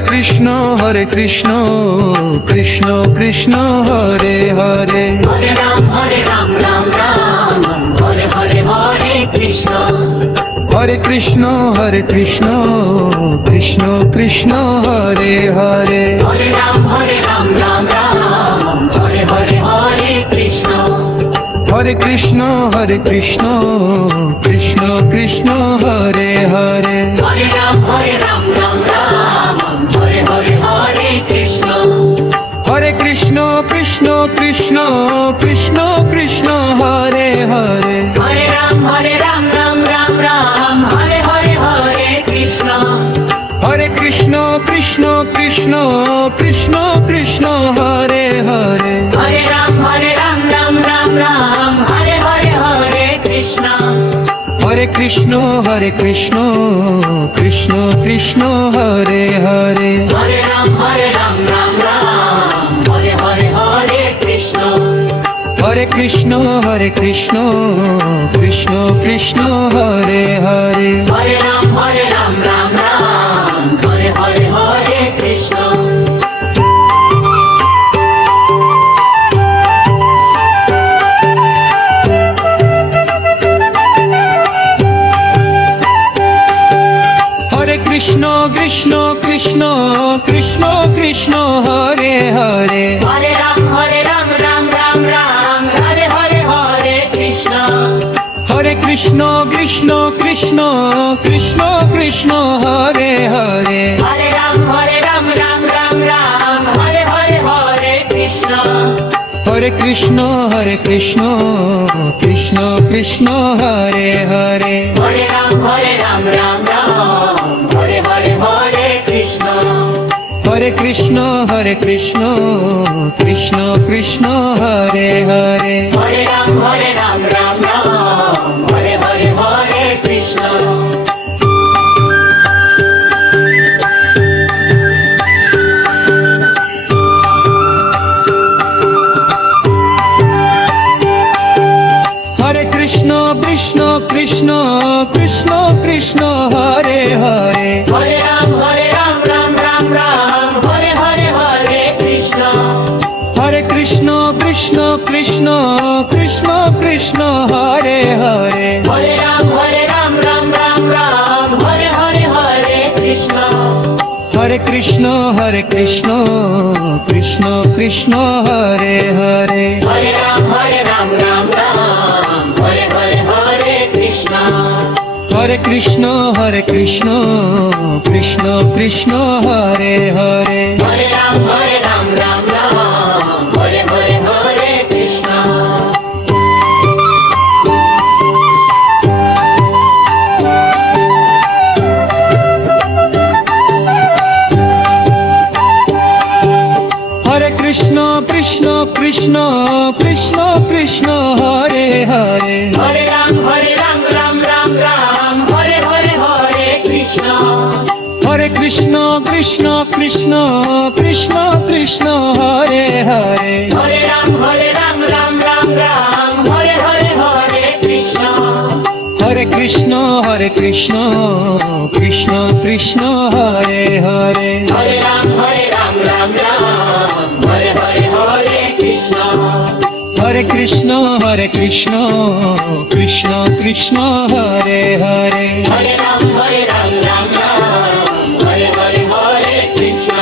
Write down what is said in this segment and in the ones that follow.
কৃষ্ণ কৃষ্ণ কৃষ্ণ হরে হরে, হরে রাম রাম রাম, হরে হরে হরে কৃষ্ণ। হরে কৃষ্ণ কৃষ্ণ কৃষ্ণ হরে হরে, হরে রাম রাম রাম, হরে হরে হরে কৃষ্ণ। হরে কৃষ্ণ কৃষ্ণ কৃষ্ণ হরে হরে, হরে রাম রাম রাম, হরে হরে হরে কৃষ্ণ। হরে কৃষ্ণ কৃষ্ণ কৃষ্ণ কৃষ্ণ হরে হরে, হরে রাম রাম রাম, হরে হরে হরে কৃষ্ণ। হরে কৃষ্ণ কৃষ্ণ কৃষ্ণ কৃষ্ণ হরে হরে, হরে রাম রাম রাম, হরে হরে হরে কৃষ্ণ। হরে কৃষ্ণ কৃষ্ণ কৃষ্ণ হরে হরে, হরে রাম রাম রাম, হরে হরে হরে কৃষ্ণ। হরে কৃষ্ণ কৃষ্ণ কৃষ্ণ হরে হরে, হরে রাম রাম, হরে হরে হরে কৃষ্ণ। হরে কৃষ্ণ কৃষ্ণ কৃষ্ণ কৃষ্ণ হরে হরে, হরে রাম রাম, হরে হরে হরে কৃষ্ণ। হরে কৃষ্ণ কৃষ্ণ কৃষ্ণ হরে হরে, হরে রাম রাম, হরে হরে হরে কৃষ্ণ। হরে কৃষ্ণ কৃষ্ণ হরে হরে, হরে রাম রাম, হরে হরে হরে কৃষ্ণ। হরে কৃষ্ণ কৃষ্ণ হরে হরে, হরে রাম রাম, হরে হরে হরে কৃষ্ণ। হরে কৃষ্ণ কৃষ্ণ কৃষ্ণ হরে হরে, হরে রাম রাম, হরে হরে হরে কৃষ্ণ। হরে কৃষ্ণ কৃষ্ণ কৃষ্ণ হরে হরে, হরে রাম রাম, হরে হরে হরে কৃষ্ণ। হরে কৃষ্ণ কৃষ্ণ হরে হরে, হরে রাম রাম, হরে হরে হরে কৃষ্ণ। হরে কৃষ্ণ কৃষ্ণ হরে হরে, হরে রাম রাম, হরে হরে হরে কৃষ্ণ। হরে কৃষ্ণ কৃষ্ণ কৃষ্ণ হরে হরে, হরে রাম রাম, হরে হরে হরে কৃষ্ণ। হরে কৃষ্ণ কৃষ্ণ কৃষ্ণ হরে হরে, হরে রাম রাম, হরে হরে হরে কৃষ্ণ। হরে কৃষ্ণ কৃষ্ণ হরে হরে, হরে রাম রাম, হরে হরে হরে কৃষ্ণ। হরে কৃষ্ণ কৃষ্ণ হরে হরে, হরে রাম রাম, হরে হরে হরে কৃষ্ণ।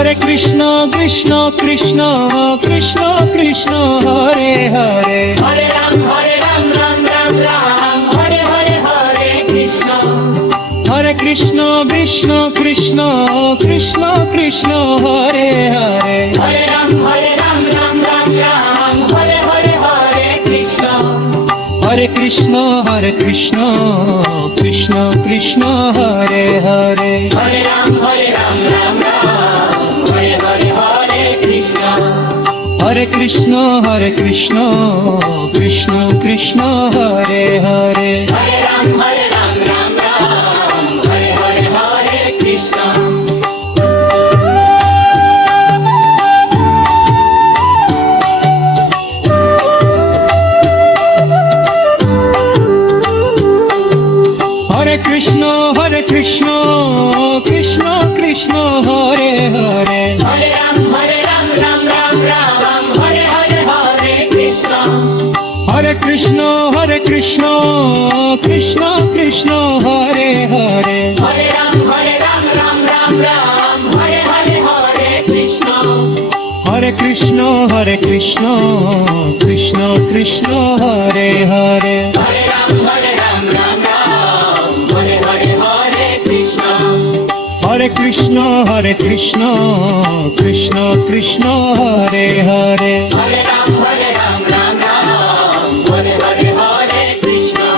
হরে কৃষ্ণ কৃষ্ণ কৃষ্ণ হরে হরে, হরে রাম রাম, হরে হরে হরে কৃষ্ণ। হরে কৃষ্ণ কৃষ্ণ কৃষ্ণ হরে হরে, হরে রাম রাম, হরে হরে হরে কৃষ্ণ। হরে কৃষ্ণ কৃষ্ণ হরে হরে, হরে রাম রাম, হরে হরে হরে কৃষ্ণ। হরে কৃষ্ণ কৃষ্ণ হরে হরে, হরে Ram Ram, Hare Hare Hare Krishna. Krishna Krishna Krishna Hare Hare Hare Ram, Ram Ram, Ram, Hare Hare, Hare Krishna. হরে Krishna Krishna Krishna Hare Hare Hare Ram, Ram Ram, Hare Hare, Hare Krishna. হরে Krishna Krishna Krishna Hare Hare Hare Ram, Ram Ram, Hare Hare, Hare Krishna. হরে Krishna Krishna Krishna Hare Hare Hare Ram, Ram Ram, Hare Hare, Hare Krishna.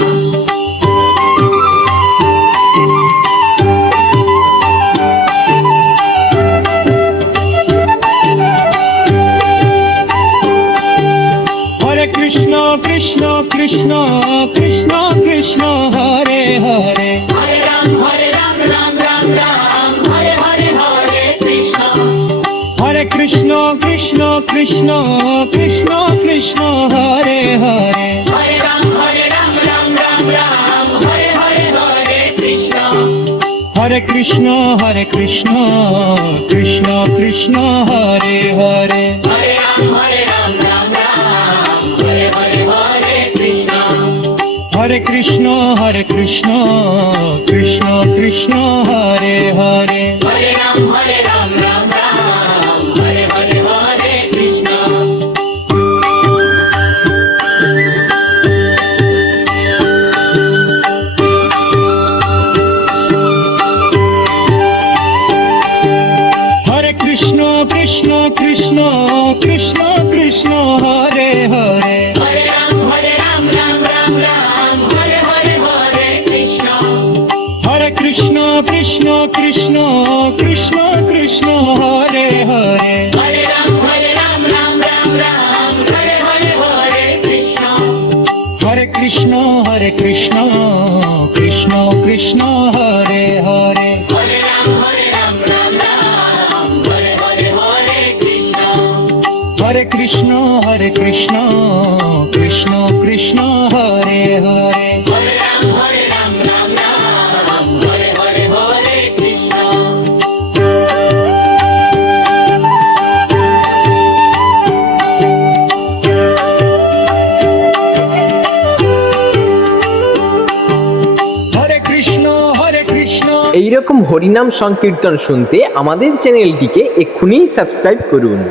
হরে Krishna Krishna Krishna Hare Hare Hare Ram, Ram, Hare Hare, Hare Krishna. হরে Krishna Krishna Krishna Hare Hare Hare Ram, Ram, Hare Hare, Hare Krishna. হরে Krishna Krishna Hare Hare Hare Ram, Ram, Hare Hare, Hare Krishna. হরে Krishna Krishna Hare Hare Hare Ram, Hare Hare, Hare Krishna. হরে Krishna Krishna Hare Hare Hare Ram, Ram, Hare Hare, Hare Krishna. হরে Krishna Krishna Hare Hare Hare Ram, Ram Ram, Hare Hare, Hare Krishna. হরে Krishna Krishna Hare Hare Hare Ram, Ram Hare Hare, Hare Krishna. হরে Krishna Krishna Hare Hare Hare Ram, Ram Hare Hare, Hare Krishna. হরে কৃষ্ণ এইরকম হরিনাম সংকীর্তন শুনতে আমাদের চ্যানেলটিকে এক্ষুনি subscribe করুন।